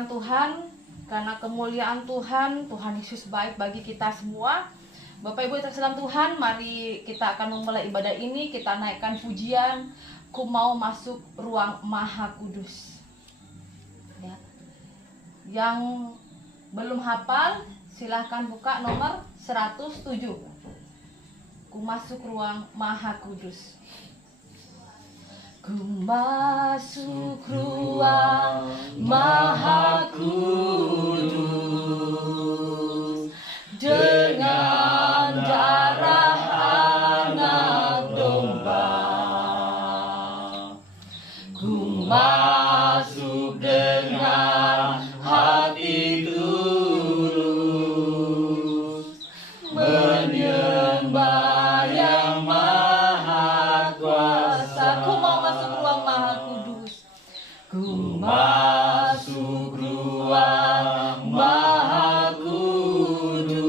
memuliakan Tuhan, karena kemuliaan Tuhan, Tuhan Yesus baik bagi kita semua. Bapak Ibu terselam Tuhan, mari kita akan memulai ibadah ini. Kita naikkan pujian, Ku mau masuk ruang Maha Kudus. Ya. Yang belum hafal, silahkan buka nomor 107. Ku masuk ruang Maha Kudus. Ku masuk ruang Maha Kudus dengan darah anak domba. Ku masuk dengan hati tulus, menyembah yang maha kuasa. Ku mau masuk ruang Maha Kudus. Ku masuk ruang Maha Kudus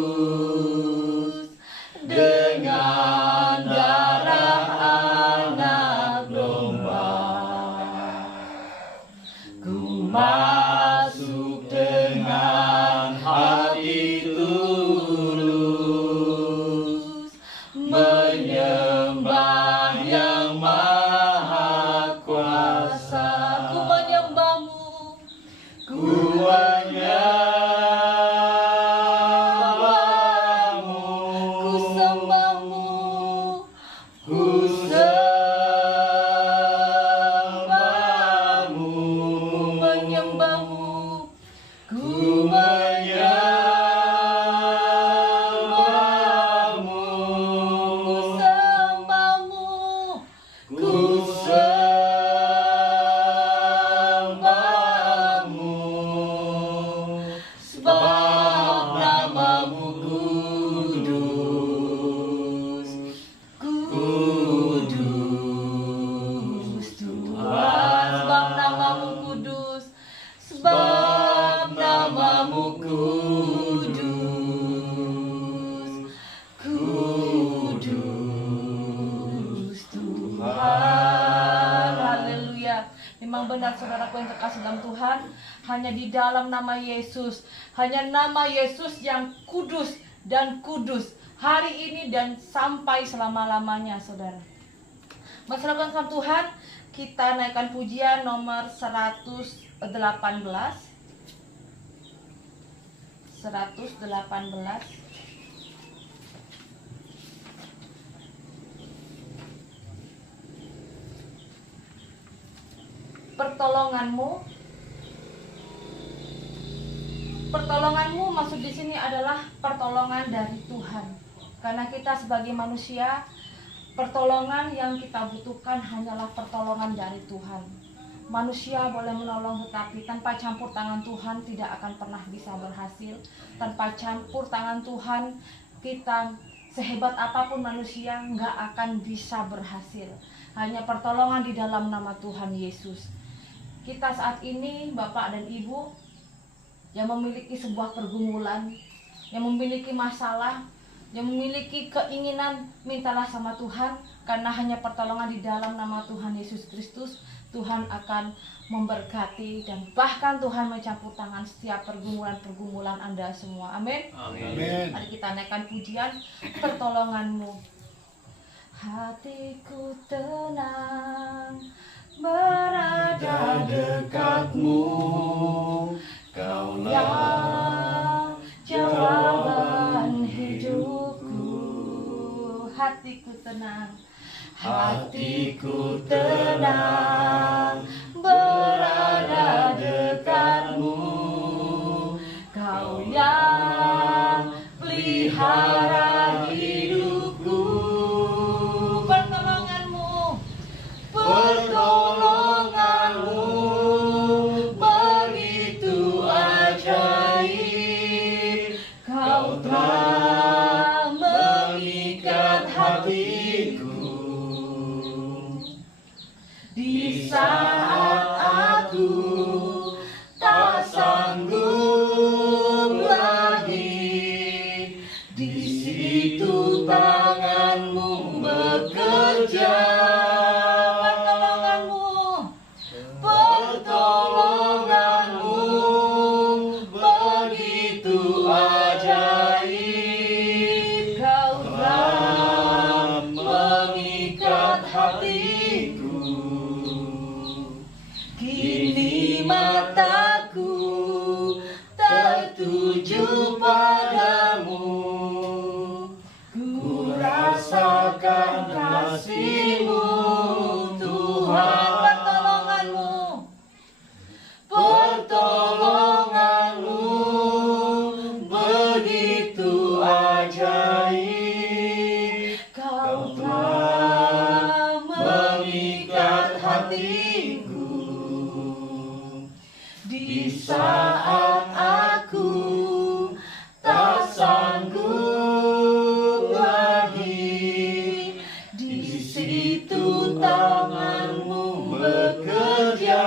dengan darah anak domba. Ku masuk dengan hati tulus, menyembah yang maha kuasa. Ku menyembahmu, ku menyembahmu, ku sembahmu, ku sembahmu, ku menyembahmu, ku menyembahmu, ku sembahmu, ku sembahmu, sebab namamu kudus, kudus Tuhan. Sebab namamu kudus, sebab namamu kudus, kudus Tuhan. Haleluya. Memang benar saudaraku yang terkasih dalam Tuhan, hanya di dalam nama Yesus, hanya nama Yesus yang kudus dan kudus hari ini dan sampai selama-lamanya, saudara. Masyarakat dalam Tuhan, kita naikkan pujian nomor 118. 118. Pertolonganmu. Pertolonganmu maksud di sini adalah pertolongan dari Tuhan. Karena kita sebagai manusia, pertolongan yang kita butuhkan hanyalah pertolongan dari Tuhan. Manusia boleh menolong, tetapi tanpa campur tangan Tuhan tidak akan pernah bisa berhasil. Tanpa campur tangan Tuhan, kita sehebat apapun manusia nggak akan bisa berhasil. Hanya pertolongan di dalam nama Tuhan Yesus. Kita saat ini, Bapak dan Ibu, yang memiliki sebuah pergumulan, yang memiliki masalah, yang memiliki keinginan, mintalah sama Tuhan, karena hanya pertolongan di dalam nama Tuhan Yesus Kristus, Tuhan akan memberkati dan bahkan Tuhan mencampur tangan setiap pergumulan-pergumulan Anda semua. Amin. Amin. Mari kita naikkan pujian pertolonganmu. Hatiku tenang berada dekatmu, Kaulah jawaban hidupku. Hatiku tenang, hatiku tenang berada dekatmu, Kau yang pelihara hidupku. Pertolonganmu, pertolonganmu begitu saat aku tak sanggup lagi, di situ tanganmu bekerja.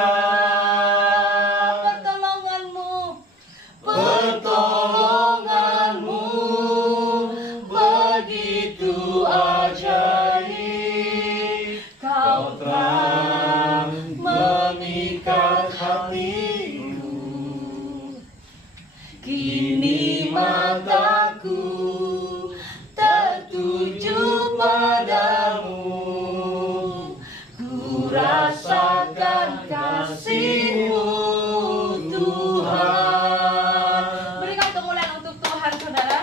Pertolonganmu begitu ajaib. Kau telah mengikat hatiku. Kini mataku tertuju padamu. Ku rasakan kasih-Mu, Tuhan. Berikan kemuliaan untuk Tuhan, saudara.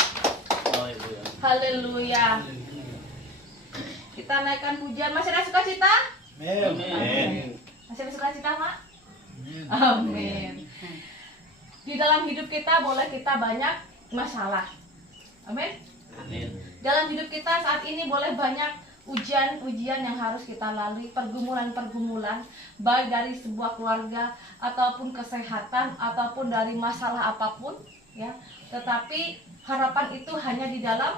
Haleluya. Kita naikkan pujian. Masih ada sukacita? Amin. Masih ada sukacita, Mak? Amin. Di dalam hidup kita boleh kita banyak masalah. Amin. Dalam hidup kita saat ini boleh banyak ujian-ujian yang harus kita lalui, pergumulan-pergumulan, baik dari sebuah keluarga ataupun kesehatan ataupun dari masalah apapun, ya. Tetapi harapan itu hanya di dalam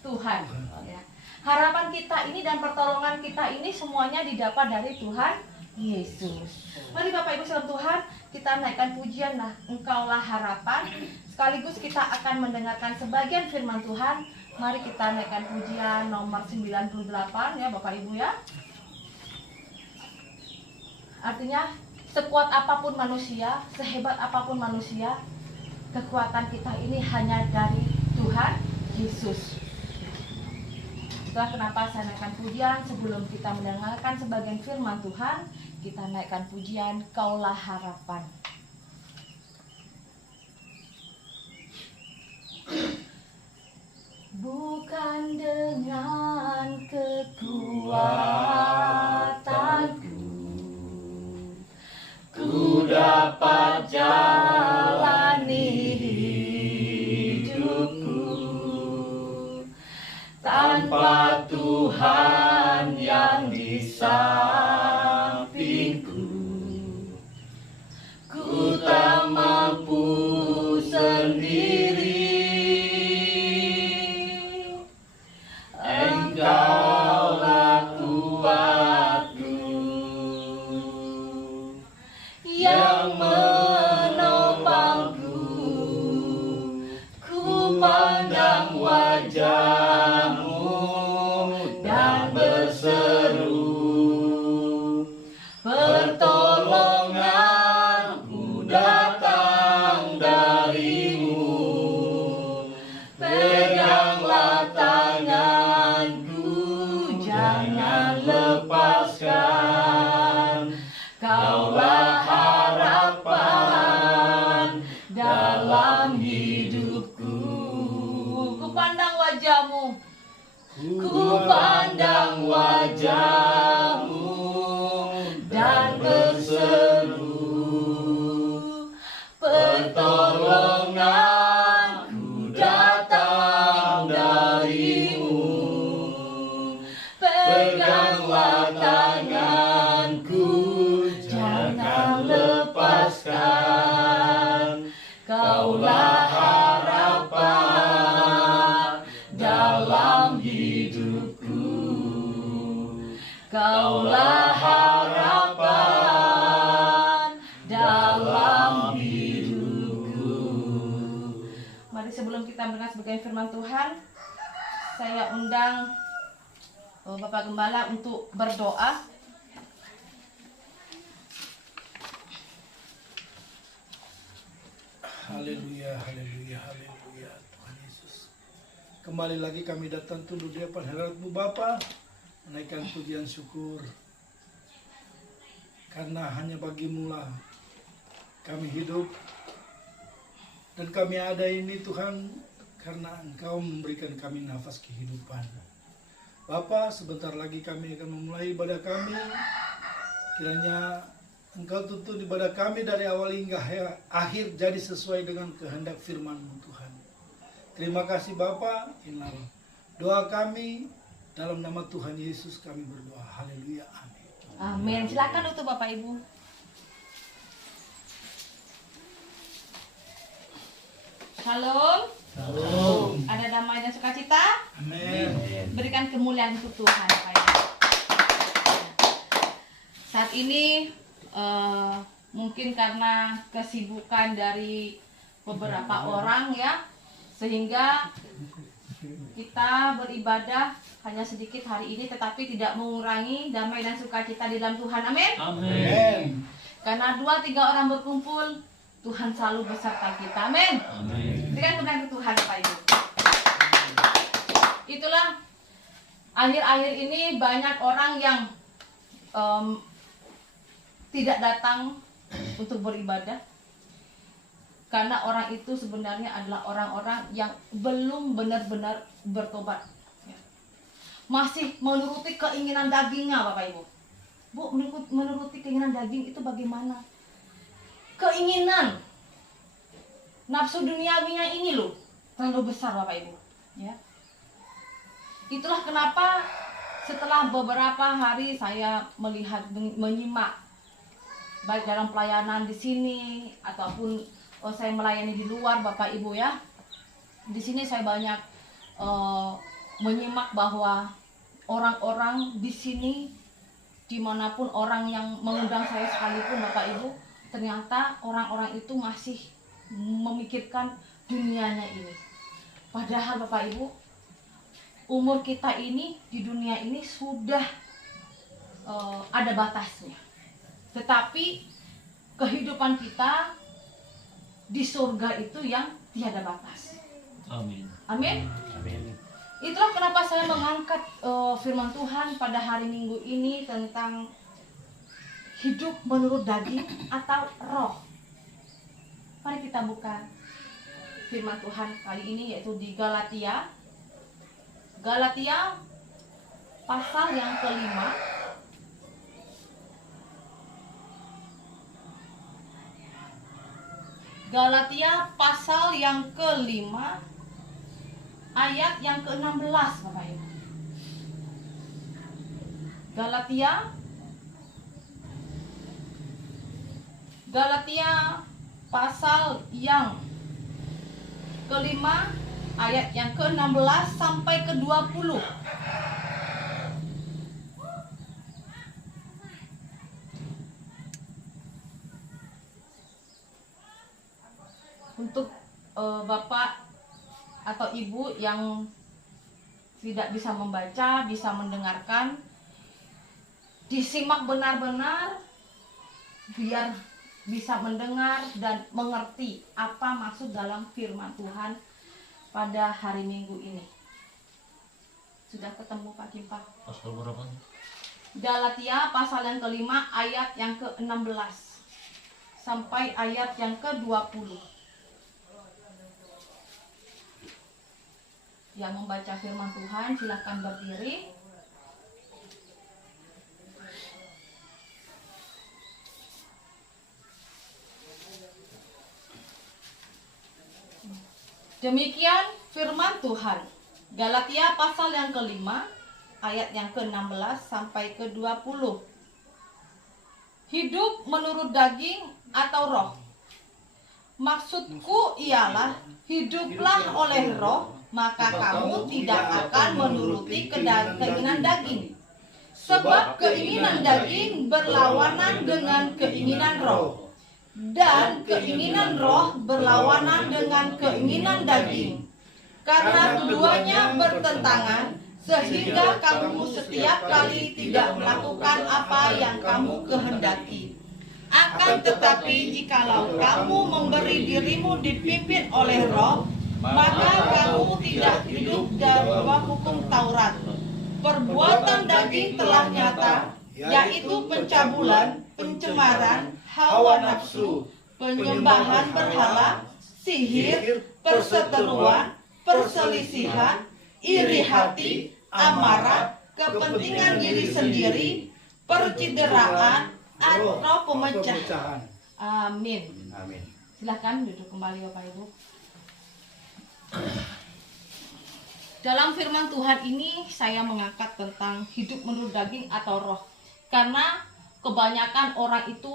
Tuhan, ya. Harapan kita ini dan pertolongan kita ini semuanya didapat dari Tuhan Yesus. Mari Bapak Ibu saudara Tuhan, kita naikkan pujian, nah Engkaulah harapan. Sekaligus kita akan mendengarkan sebagian firman Tuhan. Mari kita naikkan pujian nomor 98 ya Bapak Ibu ya. Artinya sekuat apapun manusia, sehebat apapun manusia, kekuatan kita ini hanya dari Tuhan Yesus. Itulah kenapa saya naikkan pujian sebelum kita mendengarkan sebagian firman Tuhan. Kita naikkan pujian Kaulah Harapan. Bukan dengan kekuatanku ku dapat jalani hidupku, tanpa Tuhan yang di sampingku, ku tak mampu sendiri. Engkaulah kuatku yang menopangku, ku pandang wajah-Mu dan berseru, pertolonganku datang dari-Mu, peganglah tanganku, jangan lepaskan, Kaulah harapan dalam hidupku. Ku pandang wajah-Mu, ku pandang wajah-Mu dan berseru, pertolonganku datang dari-Mu, peganglah tanganku, jangan lepaskan, Kaulah harapan dalam hidupku, Kaulah harapan dalam hidupku. Mari sebelum kita mendengar sebagian firman Tuhan, saya undang Bapak Gembala untuk berdoa. Haleluya, haleluya, haleluya, Tuhan Yesus. Kembali lagi kami datang tunduk di hadapan hadirat-Mu Bapa, menaikkan pujian syukur. Karena hanya bagi-Mu lah kami hidup dan kami ada ini Tuhan, karena Engkau memberikan kami nafas kehidupan. Bapa, sebentar lagi kami akan memulai ibadah kami. Kiranya Engkau tuntun ibadah kami dari awal hingga akhir jadi sesuai dengan kehendak firman-Mu Tuhan. Terima kasih Bapa. Inilah doa kami, dalam nama Tuhan Yesus kami berdoa. Haleluya, amin. Amin. Silakan untuk Bapak Ibu. Shalom. Shalom. Ada damai dan sukacita. Amin. Berikan kemuliaan untuk Tuhan. Bapak Ibu. Saat ini mungkin karena kesibukan dari beberapa orang ya, sehingga kita beribadah hanya sedikit hari ini, tetapi tidak mengurangi damai dan sukacita di dalam Tuhan. Amin. Amin. Karena 2-3 orang berkumpul, Tuhan selalu beserta kita. Amin. Berikan kemuliaan untuk Tuhan, Bapak Ibu. Itulah akhir-akhir ini banyak orang yang tidak datang untuk beribadah, karena orang itu sebenarnya adalah orang-orang yang belum benar-benar bertobat, masih menuruti keinginan dagingnya. Bapak Ibu, Bu, menuruti keinginan daging itu bagaimana? Keinginan nafsu duniawinya ini loh terlalu besar, Bapak Ibu, ya. Itulah kenapa setelah beberapa hari saya menyimak baik dalam pelayanan di sini ataupun saya melayani di luar, Bapak Ibu ya. Di sini saya banyak menyimak bahwa orang-orang di sini, dimanapun orang yang mengundang saya sekalipun, Bapak Ibu, ternyata orang-orang itu masih memikirkan dunianya ini. Padahal Bapak Ibu, umur kita ini di dunia ini sudah ada batasnya. Tetapi kehidupan kita di surga itu yang tiada batas. Amin. Amin. Amin. Itulah kenapa saya mengangkat firman Tuhan pada hari Minggu ini tentang hidup menurut daging atau roh. Mari kita buka firman Tuhan kali ini, yaitu di Galatia. Galatia pasal yang kelima. Galatia pasal yang kelima ayat yang ke-16, Bapak Ibu. Galatia pasal yang kelima ayat yang ke-16 sampai ke-20. Untuk Bapak atau Ibu yang tidak bisa membaca, bisa mendengarkan, disimak benar-benar biar bisa mendengar dan mengerti apa maksud dalam firman Tuhan pada hari Minggu ini. Sudah ketemu Pak Kimpa? Pasal berapa? Galatia pasal yang kelima ayat yang ke-16 sampai ayat yang ke-20. Yang membaca firman Tuhan silakan berdiri. Demikian firman Tuhan. Galatia pasal yang kelima ayat yang ke-16 sampai ke-20. Hidup menurut daging atau roh. Maksudku ialah hiduplah oleh roh, maka kamu tidak akan menuruti keinginan daging. Sebab keinginan daging berlawanan dengan keinginan roh, dan keinginan roh berlawanan dengan keinginan daging. Karena keduanya bertentangan, sehingga kamu setiap kali tidak melakukan apa yang kamu kehendaki. Akan tetapi jikalau kamu memberi dirimu dipimpin oleh roh, maka kamu tidak hidup dalam bawah hukum Taurat. Perbuatan daging telah nyata, yaitu pencabulan, pencemaran, hawa nafsu, penyembahan berhala, sihir, perseteruan, perselisihan, iri hati, amarah, kepentingan diri sendiri, percideraan, atau pemecahan. Amin. Amin. Silakan duduk kembali Bapak Ibu. Dalam firman Tuhan ini saya mengangkat tentang hidup menurut daging atau roh. Karena kebanyakan orang itu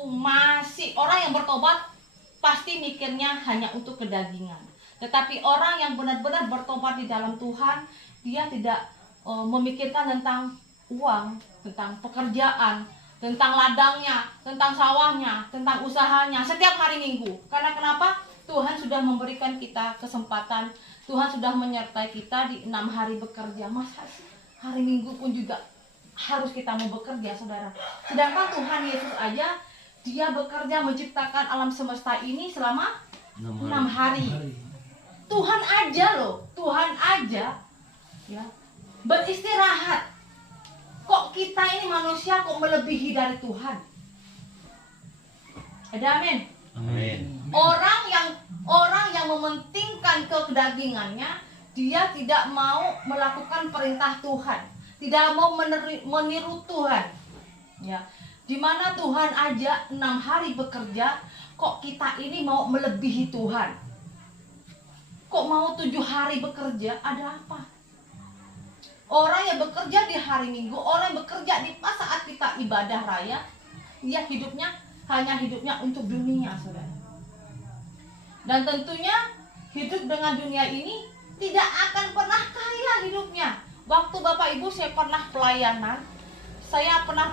orang yang bertobat pasti mikirnya hanya untuk kedagingan. Tetapi orang yang benar-benar bertobat di dalam Tuhan, dia tidak memikirkan tentang uang, tentang pekerjaan, tentang ladangnya, tentang sawahnya, tentang usahanya setiap hari Minggu. Karena kenapa? Tuhan sudah memberikan kita kesempatan, Tuhan sudah menyertai kita di 6 hari bekerja. Masa sih hari Minggu pun juga harus kita mau bekerja, saudara? Sedangkan Tuhan Yesus aja, dia bekerja menciptakan alam semesta ini selama 6 hari. Tuhan aja loh, Tuhan aja ya beristirahat. Kok kita ini manusia kok melebihi dari Tuhan? Ada amin? Amin. Orang yang mementingkan kedagingannya, dia tidak mau melakukan perintah Tuhan, tidak mau meniru Tuhan. Ya, dimana Tuhan aja 6 hari bekerja, kok kita ini mau melebihi Tuhan? Kok mau 7 hari bekerja? Ada apa? Orang yang bekerja di hari Minggu, orang yang bekerja di pas saat kita ibadah raya, dia hidupnya hanya hidupnya untuk dunia, saudara. Dan tentunya hidup dengan dunia ini tidak akan pernah kaya hidupnya. Waktu Bapak Ibu saya pernah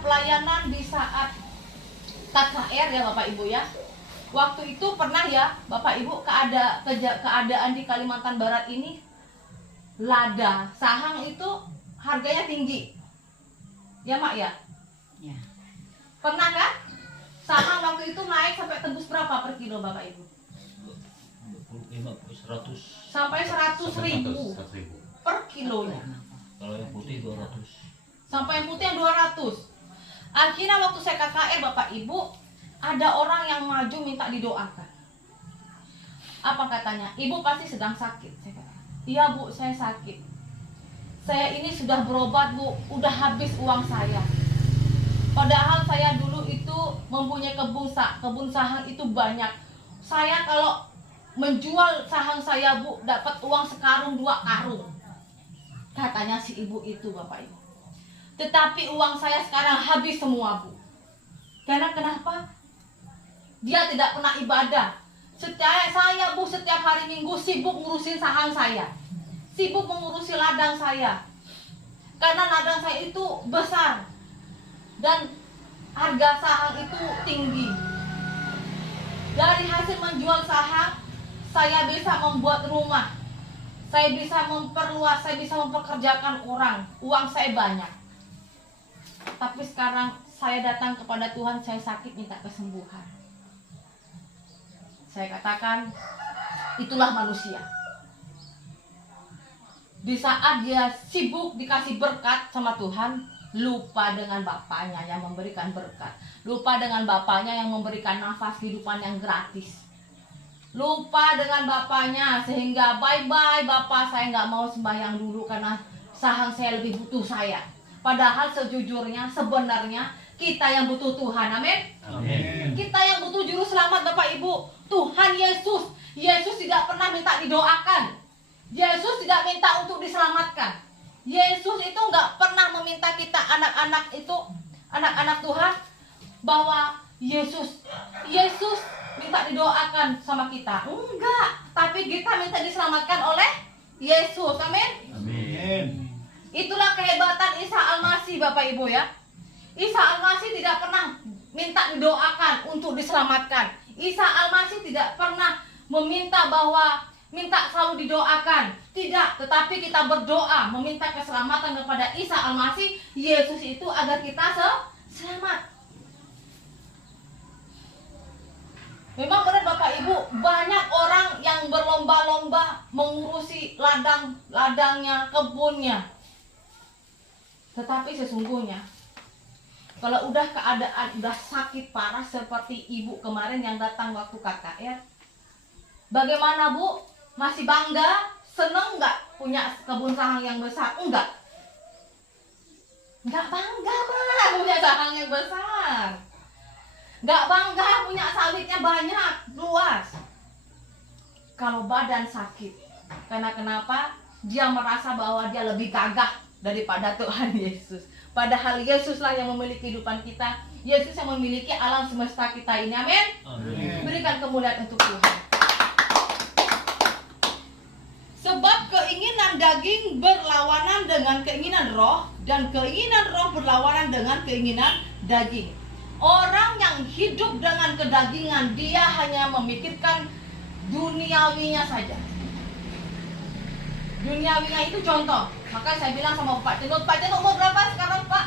pelayanan di saat KKR ya Bapak Ibu ya. Waktu itu pernah ya Bapak Ibu keadaan di Kalimantan Barat ini, lada, sahang itu harganya tinggi. Ya Mak ya? Ya. Pernah kan? Sahang waktu itu naik sampai tembus berapa per kilo Bapak Ibu? 100. Sampai 100.000 per kilonya. Kalau yang putih 200. Sampai yang putih yang 200. Akhirnya waktu saya KKR Bapak Ibu, ada orang yang maju minta didoakan. Apa katanya? Ibu pasti sedang sakit. Saya kata, iya Bu, saya sakit. Saya ini sudah berobat Bu, udah habis uang saya. Padahal saya dulu itu mempunyai kebun sahang itu banyak. Saya kalau menjual sahang saya Bu, dapat uang sekarung 2 karung. Katanya si ibu itu Bapak Ibu. Tetapi uang saya sekarang habis semua Bu. Karena kenapa? Dia tidak pernah ibadah. Saya Bu setiap hari Minggu sibuk ngurusin sahang saya, sibuk mengurusi ladang saya. Karena ladang saya itu besar dan harga sahang itu tinggi. Dari hasil menjual sahang, saya bisa membuat rumah, saya bisa memperluas, saya bisa mempekerjakan orang, uang saya banyak. Tapi sekarang saya datang kepada Tuhan, saya sakit minta kesembuhan. Saya katakan, itulah manusia. Di saat dia sibuk dikasih berkat sama Tuhan, lupa dengan Bapaknya yang memberikan berkat, lupa dengan Bapaknya yang memberikan nafas kehidupan yang gratis, lupa dengan Bapaknya sehingga bye-bye Bapak, saya nggak mau sembahyang dulu karena sahang saya lebih butuh saya. Padahal sejujurnya sebenarnya kita yang butuh Tuhan. Amin. Amin. Kita yang butuh juru selamat Bapak Ibu, Tuhan Yesus. Yesus tidak pernah minta didoakan. Yesus tidak minta untuk diselamatkan. Yesus itu nggak pernah meminta kita anak-anak Tuhan bahwa Yesus minta didoakan sama kita. Enggak, tapi kita minta diselamatkan oleh Yesus. Amin. Amin. Itulah kehebatan Isa Al-Masih Bapak Ibu ya. Isa Al-Masih tidak pernah minta didoakan untuk diselamatkan. Isa Al-Masih tidak pernah meminta bahwa minta selalu didoakan. Tidak, tetapi kita berdoa meminta keselamatan kepada Isa Al-Masih, Yesus itu agar kita selamat. Memang benar Bapak Ibu, banyak orang yang berlomba-lomba mengurusi ladangnya, kebunnya. Tetapi sesungguhnya kalau udah keadaan udah sakit parah seperti ibu kemarin yang datang waktu KKR, bagaimana Bu? Masih bangga? Seneng nggak punya kebun sahang yang besar? Enggak. Nggak bangga mah punya sahang yang besar. Nggak bangga punya sawitnya banyak, luas. Kalau badan sakit, karena kenapa? Dia merasa bahwa dia lebih gagah daripada Tuhan Yesus. Padahal Yesuslah yang memiliki kehidupan kita. Yesus yang memiliki alam semesta kita ini. Amin. Amin. Berikan kemuliaan untuk Tuhan. daging berlawanan dengan keinginan roh, dan keinginan roh berlawanan dengan keinginan daging. Orang yang hidup dengan kedagingan, dia hanya memikirkan duniawinya saja. Duniawinya itu contoh. Maka saya bilang sama Pak Cenut umur berapa sekarang, Pak?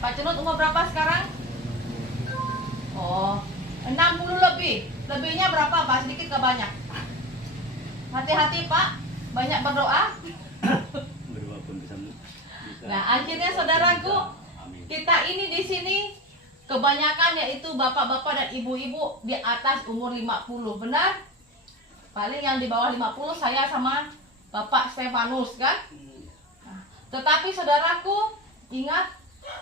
Pak Cenut umur berapa sekarang? Oh, 60 lebih. Lebihnya berapa, Pak? Sedikit ke banyak? Hati-hati, Pak. Banyak berdoa. Berdoa pun bisa. Nah, akhirnya saudaraku, kita ini di sini kebanyakan yaitu bapak-bapak dan ibu-ibu di atas umur 50, benar? Paling yang di bawah 50 saya sama Bapak Stefanus, kan? Nah, tetapi saudaraku, ingat,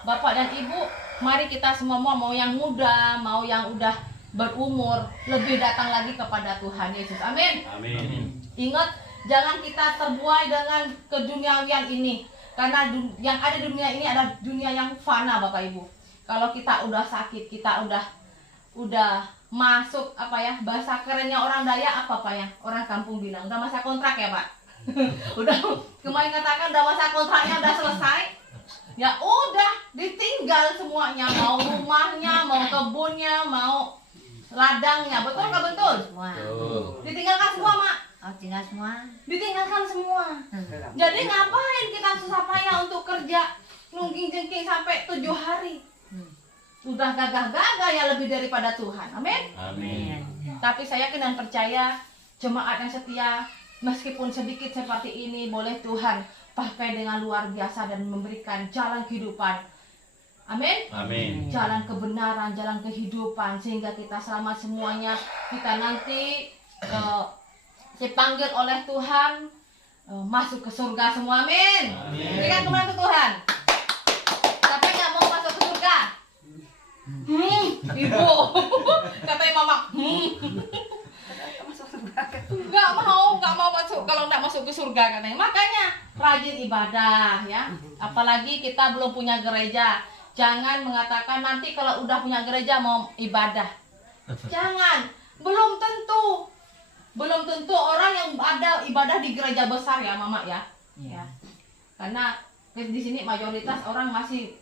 Bapak dan Ibu, mari kita semua mau yang muda, mau yang udah berumur, lebih datang lagi kepada Tuhan Yesus. Amin. Amin. Ingat, jangan kita terbuai dengan keduniawian ini. Karena yang ada di dunia ini adalah dunia yang fana, Bapak Ibu. Kalau kita udah sakit, kita udah masuk apa ya, bahasa kerennya orang Dayak apa ya, orang kampung bilang udah masa kontrak ya, Pak. Udah kemarin katakan udah masa kontraknya udah selesai, ya udah ditinggal semuanya, mau rumahnya, mau kebunnya, mau ladangnya, betul nggak betul? Semua. Ditinggalkan semua, Mak. Oh, tinggal semua. Ditinggalkan semua. Jadi ngapain kita susah payah untuk kerja nungging jengking sampai 7 hari? Udah gagah-gagah ya lebih daripada Tuhan. Amin. Amin. Tapi saya yakin dan percaya jemaat yang setia, meskipun sedikit seperti ini, boleh Tuhan pakai dengan luar biasa dan memberikan jalan kehidupan. Amin. Amin. Jalan kebenaran, jalan kehidupan, sehingga kita selamat semuanya. Kita nanti dipanggil oleh Tuhan, masuk ke surga semua. Amin. Berikan kemana ke Tuhan. Siapa yang nggak mau masuk ke surga? Ibu. Katanya mama. nggak mau masuk kalau nggak masuk ke surga katanya. Makanya rajin ibadah ya. Apalagi kita belum punya gereja. Jangan mengatakan nanti kalau udah punya gereja mau ibadah. Jangan. Belum tentu. Belum tentu orang yang ada ibadah di gereja besar ya, Mama ya. Ya. Karena di sini mayoritas orang masih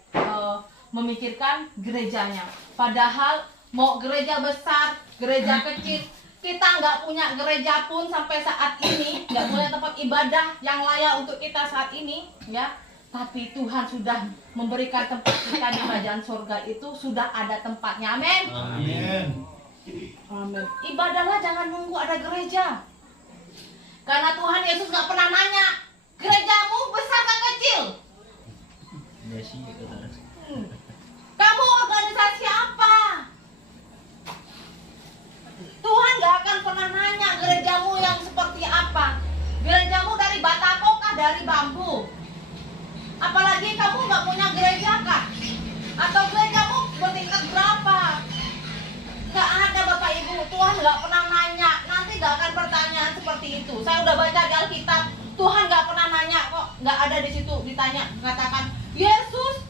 memikirkan gerejanya. Padahal mau gereja besar, gereja kecil, kita nggak punya gereja pun sampai saat ini, nggak punya tempat ibadah yang layak untuk kita saat ini, ya. Tapi Tuhan sudah memberikan tempat kita di kerajaan surga itu, sudah ada tempatnya. Amin. Amin. Amin. Ibadahlah jangan nunggu ada gereja. Karena Tuhan Yesus nggak pernah nanya, gerejamu besar atau kecil? Kamu organisasi apa? Tuhan gak akan pernah nanya gerejamu yang seperti apa. Gerejamu dari batako kah dari bambu? Apalagi kamu gak punya gereja kah? Atau gerejamu bertingkat berapa? Gak ada Bapak Ibu. Tuhan gak pernah nanya. Nanti gak akan pertanyaan seperti itu. Saya udah baca di Alkitab, Tuhan gak pernah nanya kok. Gak ada di situ ditanya. Katakan Yesus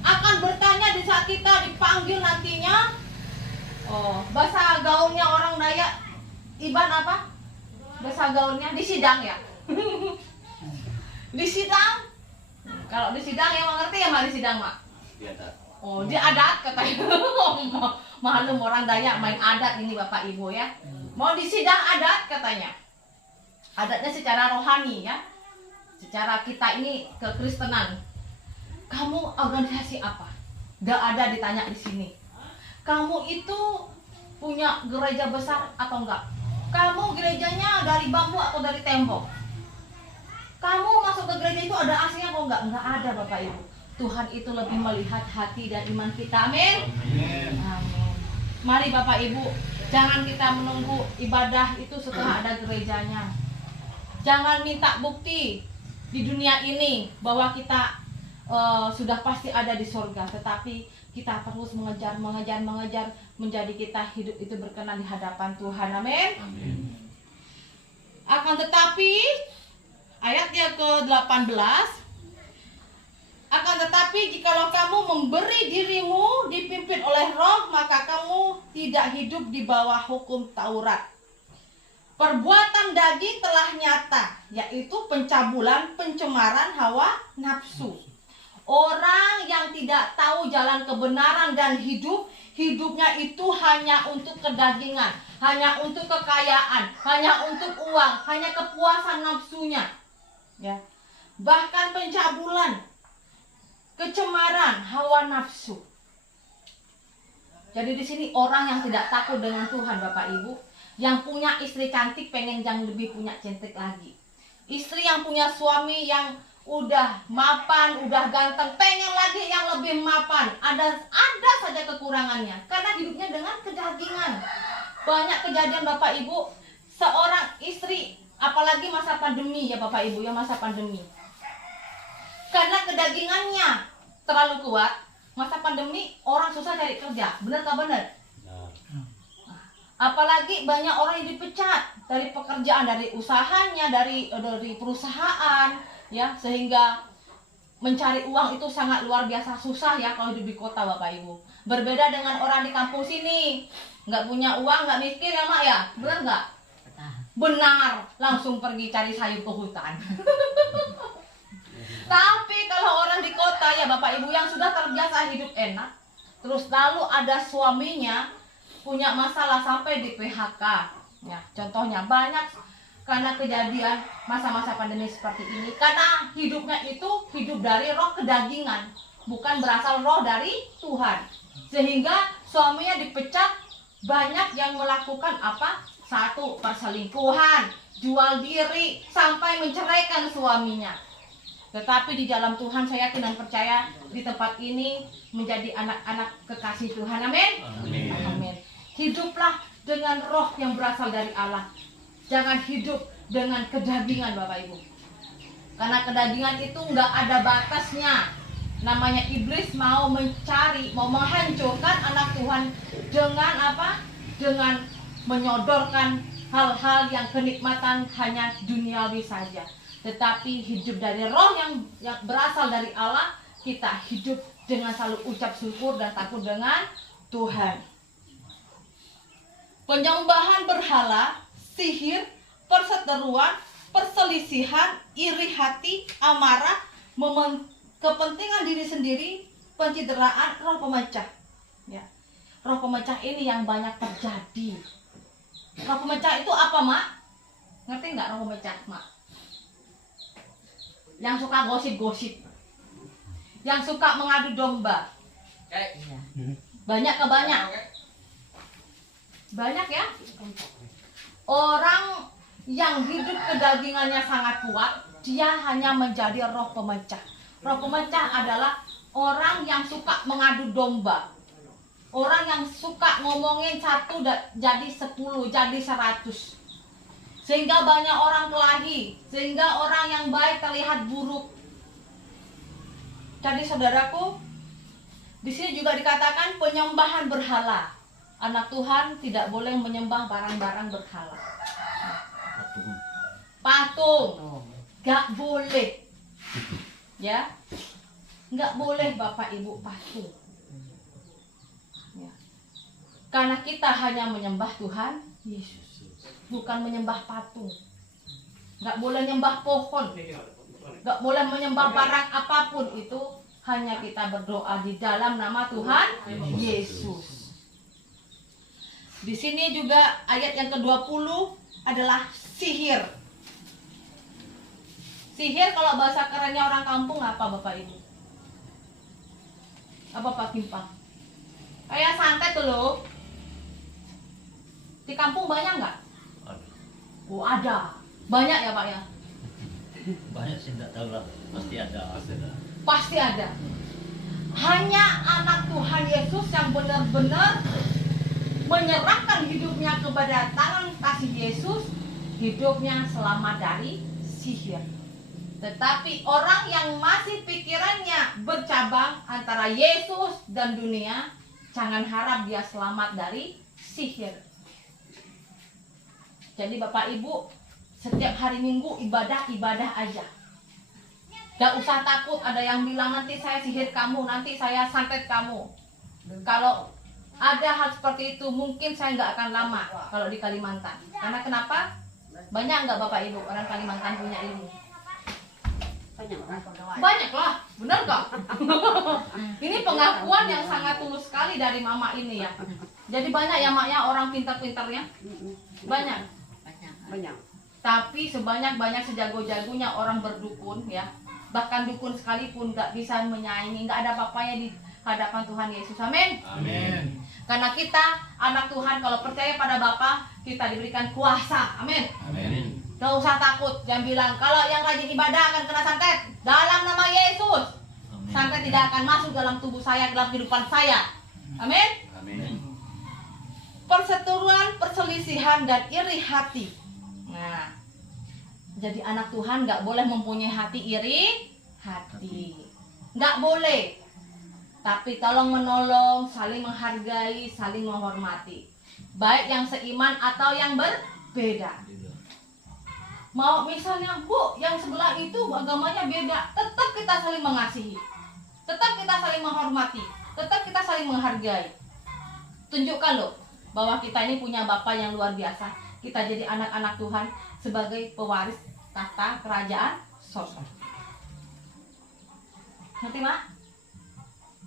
akan bertanya di saat kita dipanggil nantinya. Oh, bahasa gaulnya orang Dayak, Iban apa? Bahasa gaulnya di sidang ya. Di sidang. Kalau di sidang yang mengerti ya Mak, di sidang Mak. Di atas. Oh, di adat katanya. Maklum orang Dayak main adat ini Bapak Ibu ya. Mau di sidang adat katanya. Adatnya secara rohani ya. Secara kita ini kekristenan. Kamu organisasi apa? Gak ada ditanya di sini. Kamu itu punya gereja besar atau enggak? Kamu gerejanya dari bambu atau dari tembok? Kamu masuk ke gereja itu ada AC-nya atau enggak? Enggak ada Bapak Ibu. Tuhan itu lebih melihat hati dan iman kita. Amin. Amin. Mari Bapak Ibu, jangan kita menunggu ibadah itu setelah ada gerejanya. Jangan minta bukti di dunia ini bahwa kita sudah pasti ada di surga, tetapi kita terus mengejar menjadi kita hidup itu berkenan di hadapan Tuhan. Amin. Akan tetapi ayatnya ke-18, akan tetapi jikalau kamu memberi dirimu dipimpin oleh Roh, maka kamu tidak hidup di bawah hukum Taurat. Perbuatan daging telah nyata, yaitu pencabulan, pencemaran hawa nafsu. Orang yang tidak tahu jalan kebenaran dan hidupnya itu hanya untuk kedagingan, hanya untuk kekayaan, hanya untuk uang, hanya kepuasan nafsunya. Ya. Bahkan pencabulan, kecemaran hawa nafsu. Jadi di sini orang yang tidak takut dengan Tuhan, Bapak Ibu, yang punya istri cantik pengen yang lebih punya cantik lagi. Istri yang punya suami yang udah mapan, udah ganteng, pengen lagi yang lebih mapan. Ada saja kekurangannya karena hidupnya dengan kedagingan. Banyak kejadian Bapak Ibu, seorang istri, apalagi masa pandemi ya Bapak Ibu, ya masa pandemi. Karena kedagingannya terlalu kuat, masa pandemi orang susah cari kerja, benar gak benar? Apalagi banyak orang yang dipecat dari pekerjaan, dari usahanya, dari perusahaan, ya, sehingga mencari uang itu sangat luar biasa susah ya kalau hidup di kota Bapak Ibu. Berbeda dengan orang di kampung sini, nggak punya uang, nggak miskin ya Mak ya, benar nggak? Benar, langsung pergi cari sayur ke hutan. Tapi kalau orang di kota ya Bapak Ibu yang sudah terbiasa hidup enak, terus lalu ada suaminya punya masalah sampai di PHK. Ya, contohnya banyak karena kejadian masa-masa pandemi seperti ini. Karena hidupnya itu hidup dari roh kedagingan, bukan berasal roh dari Tuhan. Sehingga suaminya dipecat, banyak yang melakukan apa? Satu, perselingkuhan, jual diri, sampai menceraikan suaminya. Tetapi di dalam Tuhan saya yakin dan percaya di tempat ini menjadi anak-anak kekasih Tuhan. Amin. Amin. Amin. Hiduplah dengan roh yang berasal dari Allah. Jangan hidup dengan kedagingan Bapak Ibu. Karena kedagingan itu nggak ada batasnya. Namanya iblis mau mencari, mau menghancurkan anak Tuhan dengan apa? Dengan menyodorkan hal-hal yang kenikmatan hanya duniawi saja. Tetapi hidup dari roh yang berasal dari Allah, kita hidup dengan selalu ucap syukur dan takut dengan Tuhan. Penyembahan berhala, sihir, perseteruan, perselisihan, iri hati, amarah, kepentingan diri sendiri, pencideraan, roh pemecah. Ya. Roh pemecah ini yang banyak terjadi. Roh pemecah itu apa, Mak? Ngerti nggak roh pemecah, Mak? Yang suka gosip-gosip, yang suka mengadu domba. Banyak ke banyak. Banyak ya. Orang yang hidup kedagingannya sangat kuat, dia hanya menjadi roh pemecah. Roh pemecah adalah orang yang suka mengadu domba. Orang yang suka ngomongin satu jadi 10, jadi 100. Sehingga banyak orang kelahi, sehingga orang yang baik terlihat buruk. Jadi saudaraku, di sini juga dikatakan penyembahan berhala. Anak Tuhan tidak boleh menyembah barang-barang berhala. Patung, gak boleh. Ya, gak boleh Bapak Ibu patung. Ya. Karena kita hanya menyembah Tuhan Yesus, bukan menyembah patung. Gak boleh menyembah pohon, gak boleh menyembah barang apapun. Itu hanya kita berdoa di dalam nama Tuhan Yesus. Di sini juga ayat yang ke-20 adalah sihir. Sihir kalau bahasa kerennya orang kampung apa Bapak Ibu? Apa Pak Kimpang? Kayak santet tuh loh. Di kampung banyak nggak? Oh ada. Banyak ya Pak ya? Banyak sih enggak tahu lah, pasti ada. Pasti ada. Hanya anak Tuhan Yesus yang benar-benar menyerahkan hidupnya kepada tangan kasih Yesus, hidupnya selamat dari sihir. Tetapi orang yang masih pikirannya bercabang antara Yesus dan dunia, jangan harap dia selamat dari sihir. Jadi Bapak Ibu, setiap hari Minggu ibadah aja. Gak usah takut ada yang bilang nanti saya sihir kamu, nanti saya santet kamu. Kalau ada hal seperti itu, mungkin saya nggak akan lama kalau di Kalimantan. Karena kenapa? Banyak nggak Bapak Ibu orang Kalimantan punya ilmu? Banyak. Banyak lah, benar nggak? Ini pengakuan yang sangat tulus sekali dari Mama ini ya. Jadi banyak ya Mak ya orang pintar-pintarnya? Banyak. Banyak. Tapi sebanyak-banyak sejago-jagonya orang berdukun ya, bahkan dukun sekalipun nggak bisa menyaingi, nggak ada apa-apanya di hadapan Tuhan Yesus. Amin. Amin. Karena kita anak Tuhan, kalau percaya pada Bapa, kita diberikan kuasa. Amin. Amin. Gak usah takut. Jangan bilang kalau yang rajin ibadah akan kena santet. Dalam nama Yesus, santet tidak akan masuk dalam tubuh saya, dalam kehidupan saya. Amin. Amin. Perseteruan, perselisihan, dan iri hati. Nah, jadi anak Tuhan nggak boleh mempunyai hati iri hati. Nggak boleh. Tapi tolong menolong, saling menghargai, saling menghormati. Baik yang seiman atau yang berbeda. Mau misalnya, Bu, yang sebelah itu agamanya beda, tetap kita saling mengasihi. Tetap kita saling menghormati. Tetap kita saling menghargai. Tunjukkan loh bahwa kita ini punya Bapa yang luar biasa. Kita jadi anak-anak Tuhan sebagai pewaris tahta kerajaan sorga. Ngerti Mak?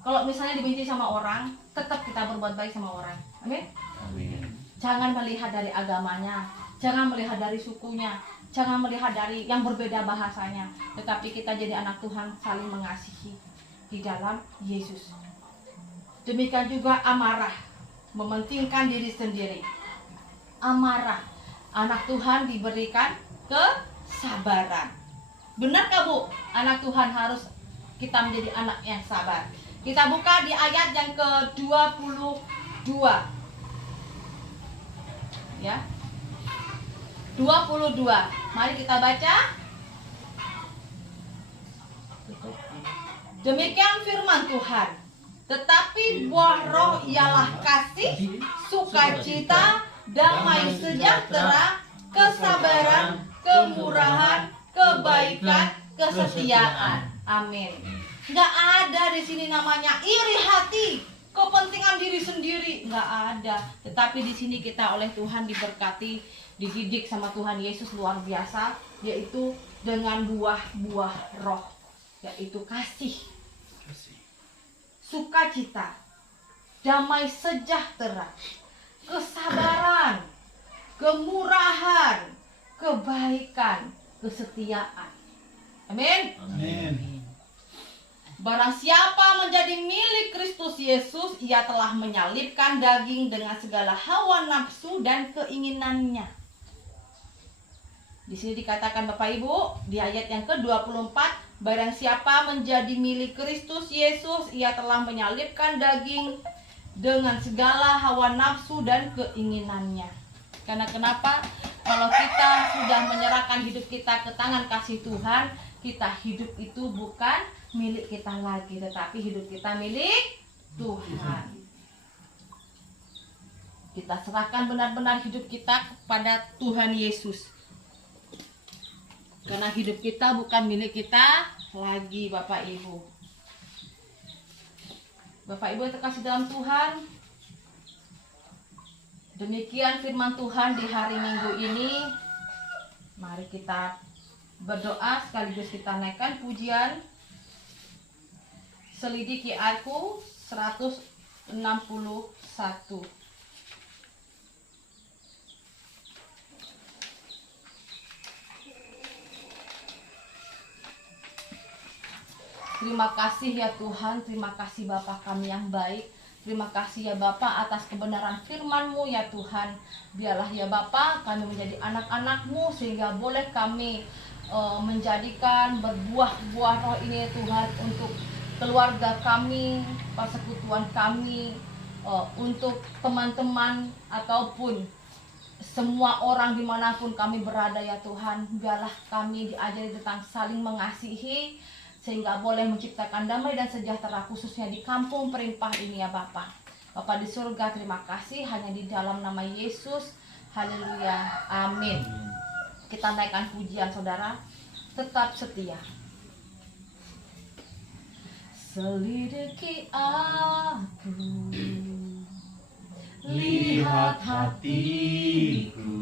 Kalau misalnya dibenci sama orang, tetap kita berbuat baik sama orang. Amin? Amin. Jangan melihat dari agamanya, jangan melihat dari sukunya, jangan melihat dari yang berbeda bahasanya, tetapi kita jadi anak Tuhan saling mengasihi di dalam Yesus. Demikian juga amarah, mementingkan diri sendiri. Amarah, anak Tuhan diberikan kesabaran. Benarkah Bu, anak Tuhan harus kita menjadi anak yang sabar? Kita buka di ayat yang ke-22. Ya. 22. Mari kita baca. Demikian firman Tuhan. Tetapi buah roh ialah kasih, sukacita, damai sejahtera, kesabaran, kemurahan, kebaikan, kesetiaan. Amin. Nggak ada di sini namanya iri hati, kepentingan diri sendiri, nggak ada. Tetapi di sini kita oleh Tuhan diberkati, dididik sama Tuhan Yesus luar biasa, yaitu dengan buah-buah roh, yaitu kasih, sukacita, damai sejahtera, kesabaran, kemurahan, kebaikan, kesetiaan. Amin. Amin. Barang siapa menjadi milik Kristus Yesus, ia telah menyalibkan daging dengan segala hawa nafsu dan keinginannya. Di sini dikatakan Bapak Ibu, di ayat yang ke-24, barang siapa menjadi milik Kristus Yesus, ia telah menyalibkan daging dengan segala hawa nafsu dan keinginannya. Karena kenapa? Kalau kita sudah menyerahkan hidup kita ke tangan kasih Tuhan, kita hidup itu bukan milik kita lagi, tetapi hidup kita milik Tuhan. Kita serahkan benar-benar hidup kita kepada Tuhan Yesus. Karena hidup kita bukan milik kita lagi, Bapak Ibu. Bapak Ibu yang terkasih dalam Tuhan, demikian firman Tuhan di hari Minggu ini. Mari kita berdoa sekaligus kita naikkan pujian. Selidiki aku 161. Terima kasih ya Tuhan, terima kasih Bapa kami yang baik. Terima kasih ya Bapa atas kebenaran firman-Mu ya Tuhan. Biarlah ya Bapa kami menjadi anak-anak-Mu sehingga boleh kami menjadikan berbuah-buah roh ini ya Tuhan untuk keluarga kami, persekutuan kami, untuk teman-teman ataupun semua orang dimanapun kami berada ya Tuhan. Biarlah kami diajari tentang saling mengasihi sehingga boleh menciptakan damai dan sejahtera khususnya di kampung Perimpah ini ya Bapa. Bapa di surga, terima kasih hanya di dalam nama Yesus. Haleluya. Amin. Kita naikkan pujian saudara. Tetap setia. Selidiki aku, Lihat hatiku,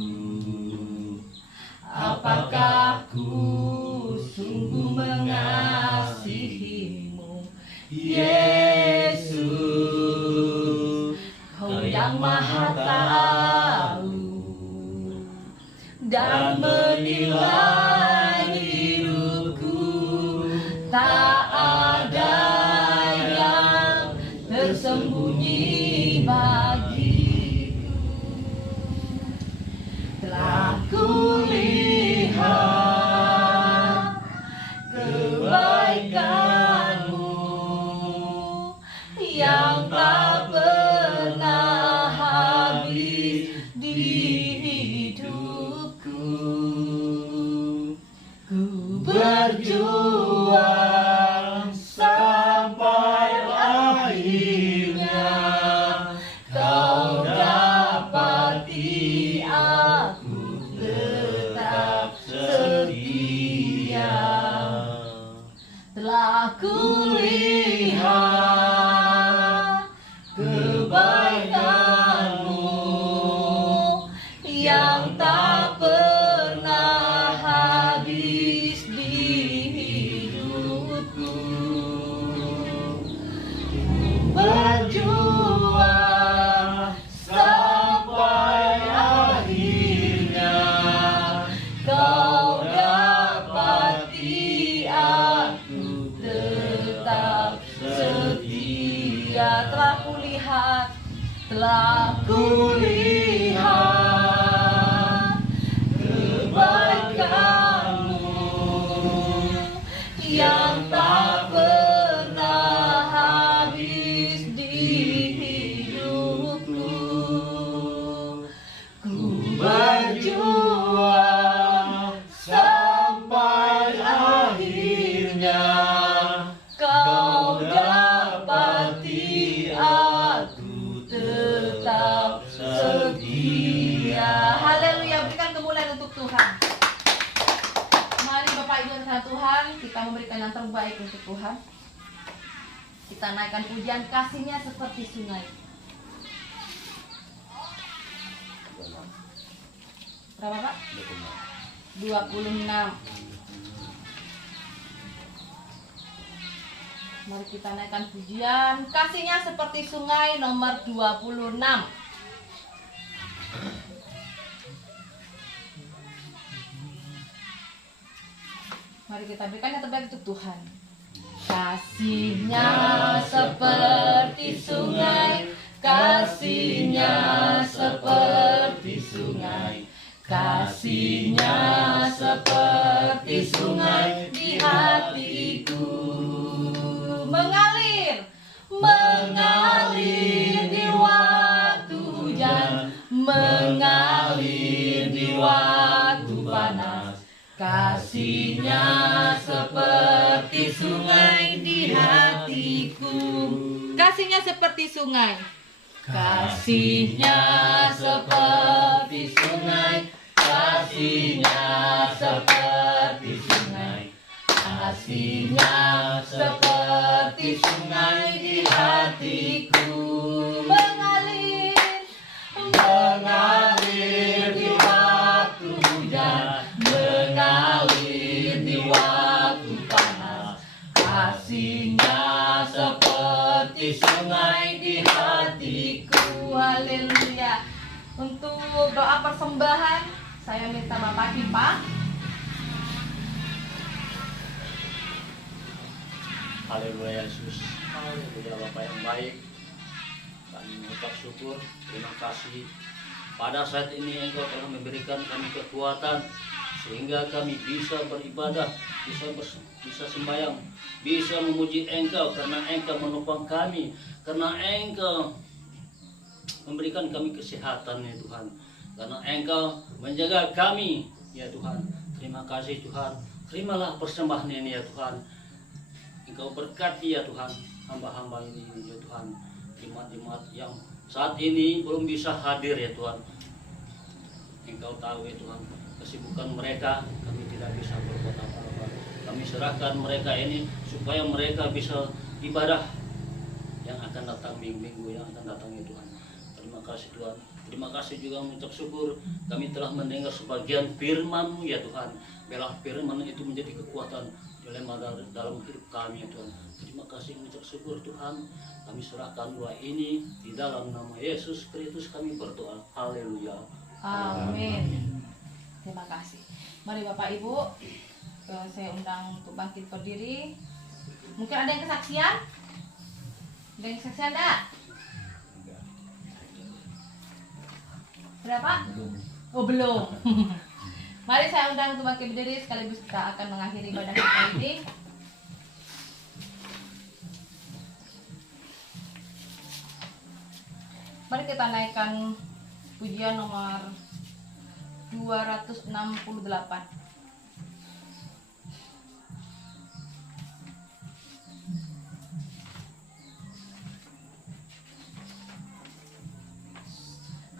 apakah ku sungguh mengasihimu, Yesus, Kau yang Maha tahu dan menilai hidupku, tak ada yang tersembunyi bagiku. Telah kulihat kebaikan-Mu yang tak pernah habis di hidupku. Ku berjuang sampai akhirnya, Kau dapati aku tetap setia. Telah kulihat kebaikan-Mu yang tak pernah habis di hidupku. Berjuang sampai akhirnya, Kau dapati aku tetap setia. Telah kulihat kebaikan-Mu yang tak pernah habis di hidupku. Ku berjuang sampai akhirnya, Kau dapati aku tetap setia. Haleluya, berikan kemuliaan untuk Tuhan. Mari Bapak Ibu dan Tuhan, kita memberikan yang terbaik untuk Tuhan. Kita naikkan pujian, kasih-Nya seperti sungai. Berapa Pak? 26. Mari kita naikkan pujian, kasih-Nya seperti sungai, nomor 26. Mari kita berikan yang terbaik untuk Tuhan. Kasih-Nya seperti sungai, kasih-Nya seperti sungai, kasih-Nya seperti sungai di hatiku. Mengalir, mengalir di waktu hujan, mengalir di waktu panas. Kasih-Nya seperti sungai di hatiku. Kasih-Nya seperti sungai. Kasih-Nya seperti sungai. Kasih-Nya seperti sungai. Kasih-Nya seperti sungai di hatiku. Mengalir, mengalir di waktu hujan, mengalir di waktu panas. Kasih-Nya seperti sungai di hatiku. Haleluya. Untuk doa persembahan, saya minta Bapak Kipa. Haleluya Yesus. Haleluya Bapa yang baik. Kami mengucap syukur, terima kasih. Pada saat ini Engkau telah memberikan kami kekuatan sehingga kami bisa beribadah, bisa sembahyang, bisa memuji Engkau karena Engkau menopang kami, karena Engkau memberikan kami kesehatan ya Tuhan, karena Engkau menjaga kami ya Tuhan. Terima kasih Tuhan. Terimalah persembahan ini ya Tuhan. Engkau berkati ya Tuhan hamba-hamba ini ya Tuhan, jemaat-jemaat yang saat ini belum bisa hadir ya Tuhan. Engkau tahu ya Tuhan kesibukan mereka, kami tidak bisa berbuat apa-apa. Kami serahkan mereka ini supaya mereka bisa ibadah yang akan datang minggu yang akan datang ya Tuhan. Terima kasih Tuhan. Terima kasih juga mengucap syukur kami telah mendengar sebagian firman-Mu ya Tuhan. Biarlah firman itu menjadi kekuatan dalam hidup kami ya Tuhan. Terima kasih mengucap syukur Tuhan. Kami serahkan doa ini di dalam nama Yesus Kristus kami berdoa. Haleluya. Amin. Terima kasih. Mari Bapak Ibu, saya undang untuk bangkit berdiri. Mungkin ada yang kesaksian? Ada yang kesaksian enggak? Berapa? Oh belum. Mari saya undang untuk bangkit berdiri, sekaligus kita akan mengakhiri ibadah kita ini. Mari kita naikkan pujian nomor 268.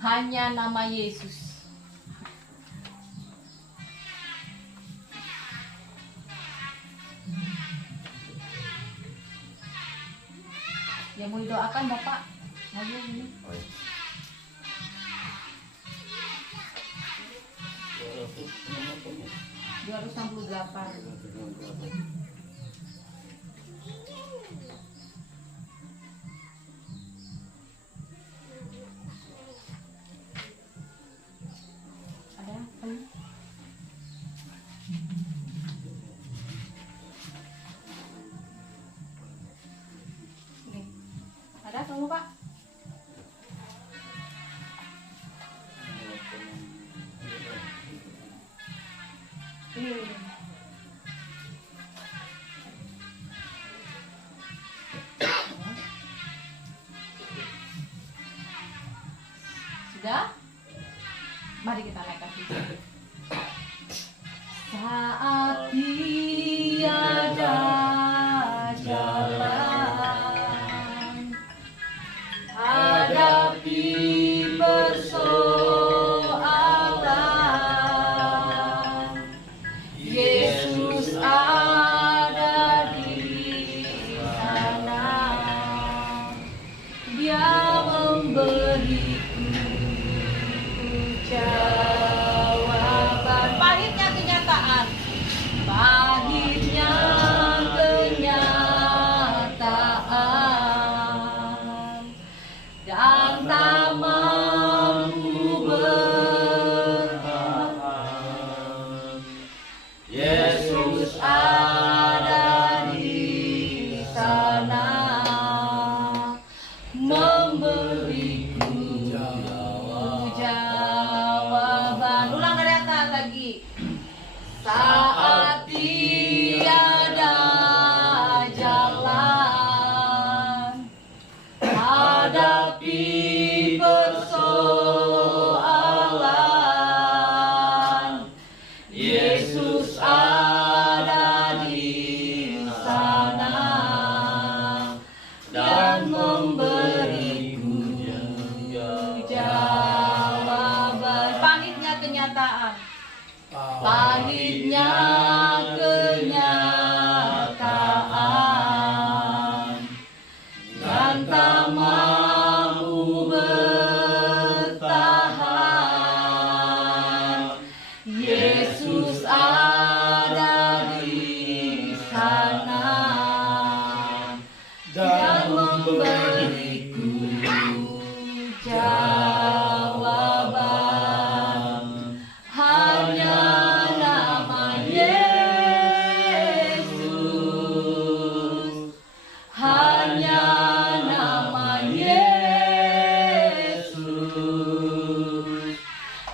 Hanya nama Yesus. Yang mau didoakan Bapak? Ayo ini. 268. Ada apa? Nih. Ada kamu Pak? Sudah? Mari kita naikkan pujian. Saat tiada jalan, hadapi persoalan, Yesus ada di sana. Dia memberiku jawaban. Pahitnya kenyataan, pahitnya kenyataan, dan tak mampu bertahan. Yesus ada di sana, memberiku jawaban. Ulang dari atas lagi. Saat tiada jalan, hadapi persoalan, Yesus ada di sana dan memberiku jawaban. Pahitnya kenyataan, pahitnya kenyataan, dan tak mampu bertahan. Yesus ada di sana dan memberiku jawaban. Hanya nama Yesus, hanya nama Yesus,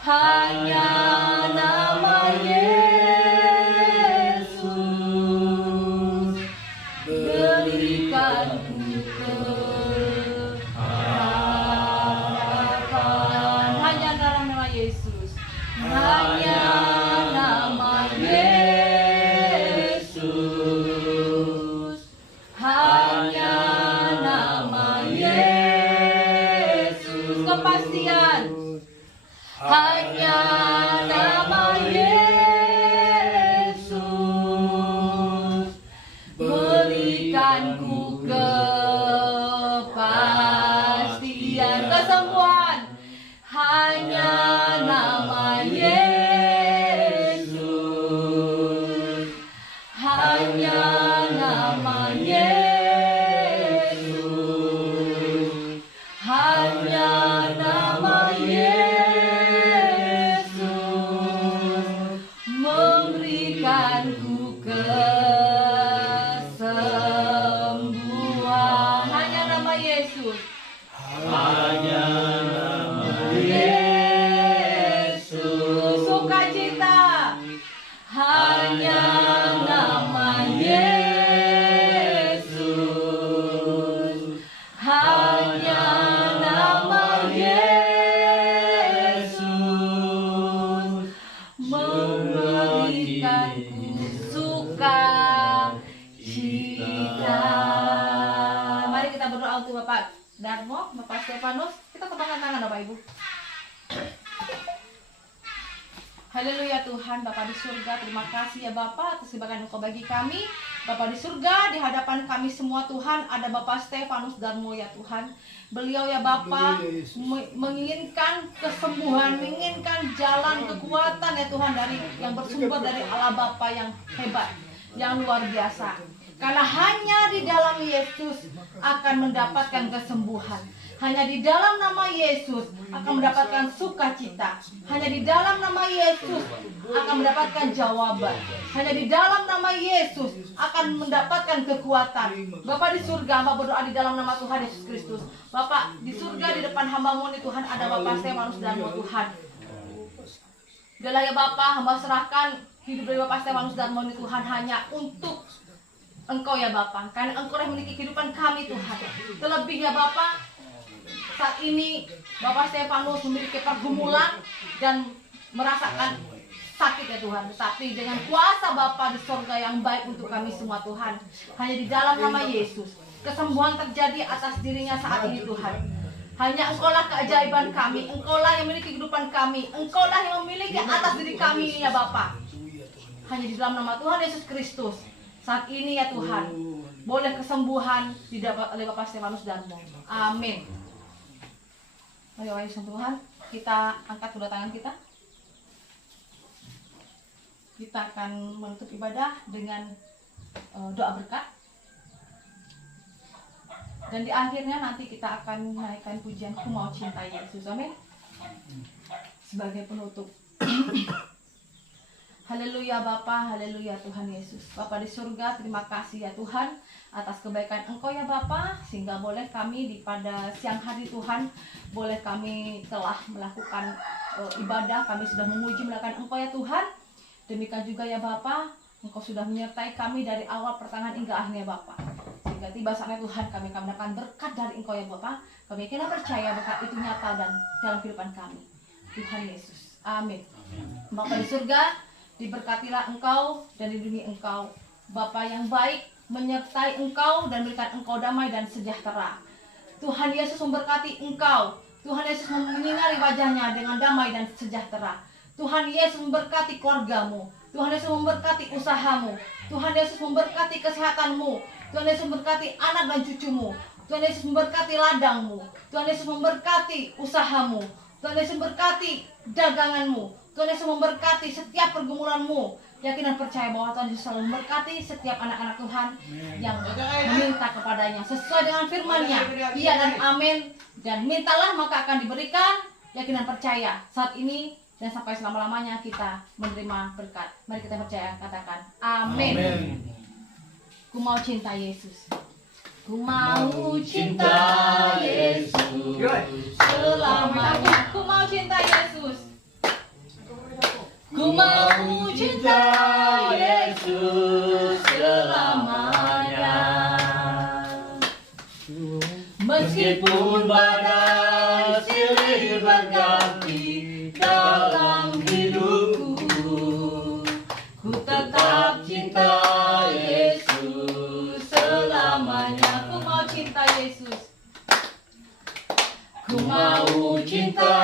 hanya nama Yesus, berikanku keharapan. Hanya dalam nama Yesus, hanya nama Yesus, hanya nama Yesus. Kepastian, hanya nama Yesus, berikanku kepastian, kesembuhan. hanya nama Yesus, hanya nama Yesus memberikanku sukacita. Mari kita berdoa untuk Bapak Darmo, Bapak Stefanus. Kita tepukkan tangan Bapak Ibu. Haleluya Tuhan, Bapa di surga, terima kasih ya Bapa atas kebaikan Engkau bagi kami. Bapa di surga, di hadapan kami semua Tuhan, ada Bapak Stefanus Darmo ya Tuhan. Beliau ya Bapa menginginkan kesembuhan, menginginkan jalan kekuatan ya Tuhan dari yang bersumber dari Allah Bapa yang hebat, yang luar biasa. Karena hanya di dalam Yesus akan mendapatkan kesembuhan. Hanya di dalam nama Yesus akan mendapatkan sukacita. Hanya di dalam nama Yesus akan mendapatkan jawaban. Hanya di dalam nama Yesus akan mendapatkan kekuatan. Bapak di surga, hamba berdoa di dalam nama Tuhan Yesus Kristus. Bapak di surga, di depan hamba-Mu nih Tuhan, ada Bapak Stefanus Darmo Tuhan. Biarlah ya Bapak, hamba serahkan hidup dari Bapak Stefanus Darmo nih Tuhan hanya untuk Engkau ya Bapak. Karena Engkau yang memiliki kehidupan kami Tuhan. Terlebih ya Bapak, saat ini Bapak Stefanus memiliki pergumulan dan merasakan sakit ya Tuhan. Tetapi dengan kuasa Bapa di surga yang baik untuk kami semua Tuhan, hanya di dalam nama Yesus kesembuhan terjadi atas dirinya saat ini Tuhan. Hanya Engkaulah keajaiban kami, Engkaulah yang memiliki kehidupan kami, Engkaulah yang memiliki atas diri kami ini ya Bapa. Hanya di dalam nama Tuhan Yesus Kristus saat ini ya Tuhan, boleh kesembuhan didapat oleh Bapak Stefanus Darmo. Amin. Mari wahai Tuhan, kita angkat kedua tangan kita. Kita akan menutup ibadah dengan doa berkat. Dan di akhirnya nanti kita akan menaikkan pujian Ku Mau Cinta Yesus. Amin. Sebagai penutup. Haleluya Bapa, haleluya Tuhan Yesus. Bapa di surga, terima kasih ya Tuhan atas kebaikan Engkau ya Bapa, sehingga boleh kami di pada siang hari Tuhan, boleh kami telah melakukan ibadah, kami sudah memuji melakukan Engkau ya Tuhan. Demikian juga ya Bapa, Engkau sudah menyertai kami dari awal pertengahan hingga akhirnya Bapa. Sehingga tiba saatnya Tuhan kami akan mendapatkan berkat dari Engkau ya Bapa. Kami yakin percaya berkat itu nyata dan dalam kehidupan kami. Tuhan Yesus. Amin. Bapa di surga, diberkatilah Engkau dan dilindungi Engkau. Bapa yang baik menyertai Engkau dan berikan Engkau damai dan sejahtera. Tuhan Yesus memberkati Engkau. Tuhan Yesus menyinari wajahnya dengan damai dan sejahtera. Tuhan Yesus memberkati keluargamu. Tuhan Yesus memberkati usahamu. Tuhan Yesus memberkati kesehatanmu. Tuhan Yesus memberkati anak dan cucumu. Tuhan Yesus memberkati ladangmu. Tuhan Yesus memberkati usahamu. Tuhan Yesus memberkati daganganmu. Tuhan Yesus memberkati setiap pergumulanmu. Yakin dan percaya bahwa Tuhan Yesus selalu memberkati setiap anak-anak Tuhan yang meminta kepadanya sesuai dengan firman-Nya. Iya dan amin. Dan mintalah maka akan diberikan. Yakin dan percaya saat ini dan sampai selama-lamanya kita menerima berkat. Mari kita percaya, katakan amin. Ku mau cinta Yesus. Ku mau cinta Yesus selamanya. Ku mau cinta Yesus. Ku mau cinta Yesus selamanya. Meskipun badai silih berganti dalam hidupku, ku tetap cinta Yesus selamanya. Ku mau cinta Yesus. Ku mau cinta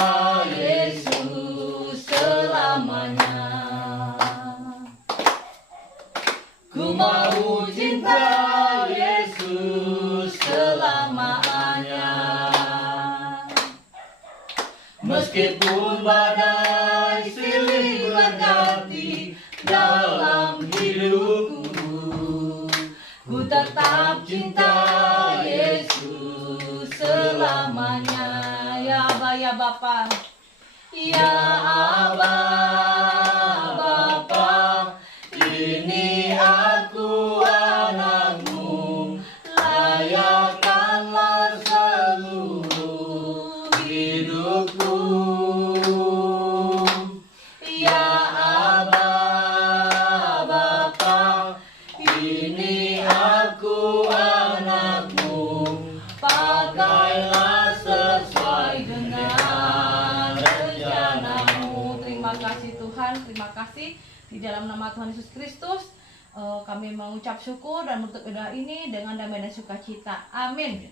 Yesus selamanya. Ku mau cinta Yesus selamanya. Meskipun badai silih berganti dalam hidupku, ku tetap cinta Yesus selamanya. Ya Aba, ya Bapa, ya Aba, Bapa, ini aku anakmu, layakkanlah seluruh hidupku. Ya Aba, kasih. Di dalam nama Tuhan Yesus Kristus kami mengucap syukur dan menutup doa ini dengan damai dan sukacita. Amin.